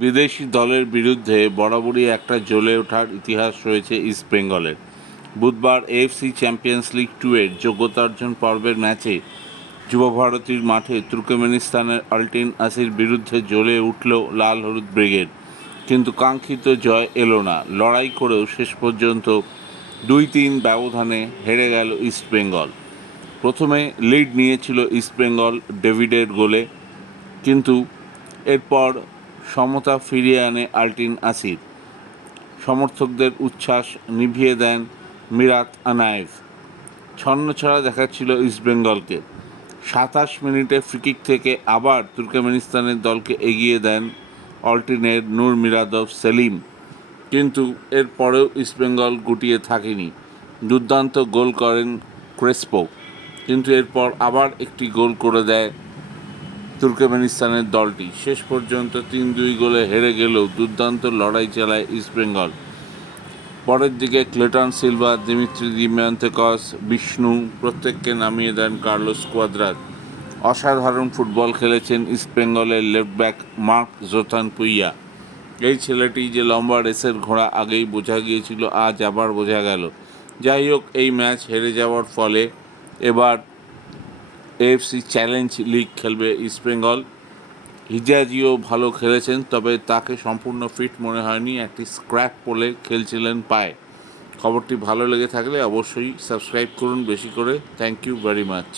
বিদেশি দলের বিরুদ্ধে বরাবরই একটা জ্বলে ওঠার ইতিহাস রয়েছে ইস্টবেঙ্গলের। বুধবার এএফসি চ্যাম্পিয়ন্স লিগ 2-এর যোগ্যতার্জন পর্বের ম্যাচে যুবভারতীর মাঠে তুর্কমেনিস্তানের আল্টিন আসির বিরুদ্ধে জ্বলে উঠল লাল হলুদ ব্রিগেড, কিন্তু কাঙ্ক্ষিত জয় এলো না। লড়াই করেও শেষ পর্যন্ত 2-3 ব্যবধানে হেরে গেল ইস্টবেঙ্গল। প্রথমে লিড নিয়েছিল ইস্টবেঙ্গল ডেভিডের গোলে, কিন্তু এরপর সমতা ফিরিয়ে আনে আল্টিন আসির। সমর্থকদের উচ্ছ্বাস নিভিয়ে দেন মিরাত আনায়েভ। ছন্নছাড়া দেখাচ্ছিল ইস্টবেঙ্গলকে। 27 মিনিটে ফ্রিকিক থেকে আবার তুর্কমেনিস্তানের দলকে এগিয়ে দেন অল্টিনের নূর মিরাদভ সেলিম, কিন্তু এরপরেও ইস্টবেঙ্গল গুটিয়ে থাকেনি। দুর্দান্ত গোল করেন ক্রেসপো, কিন্তু এরপর আবার একটি গোল করে দেয় তুর্কমেনিস্তানের দলটি। শেষ পর্যন্ত 3-2 গোলে হেরে গেলেও দুর্দান্ত লড়াই চালায় ইস্টবেঙ্গল। পরের দিকে ক্লেটন সিলভা, দিমিত্রি দিমিয়ান্তেকস, বিষ্ণু প্রত্যেককে নামিয়ে দেন কার্লোস কোয়াদ্রাত। অসাধারণ ফুটবল খেলেছেন ইস্টবেঙ্গলের লেফট ব্যাক মার্ক জোথান পুইয়া। এই ছেলেটি যে লম্বা রেসের ঘোড়া আগেই বোঝা গিয়েছিল, আজ আবার বোঝা গেল। যাই হোক, এই ম্যাচ হেরে যাওয়ার ফলে এবার এএফসি চ্যালেঞ্জ লিগ খেলবে ইস্টবেঙ্গল। হিজাজিও ভালো খেলেছেন, তবে তাকে সম্পূর্ণ ফিট মনে হয়নি, একটি স্ক্র্যাপ পরে খেলছিলেন পায়ে। খবরটি ভালো লেগে থাকলে অবশ্যই সাবস্ক্রাইব করুন বেশি করে। Thank you very much.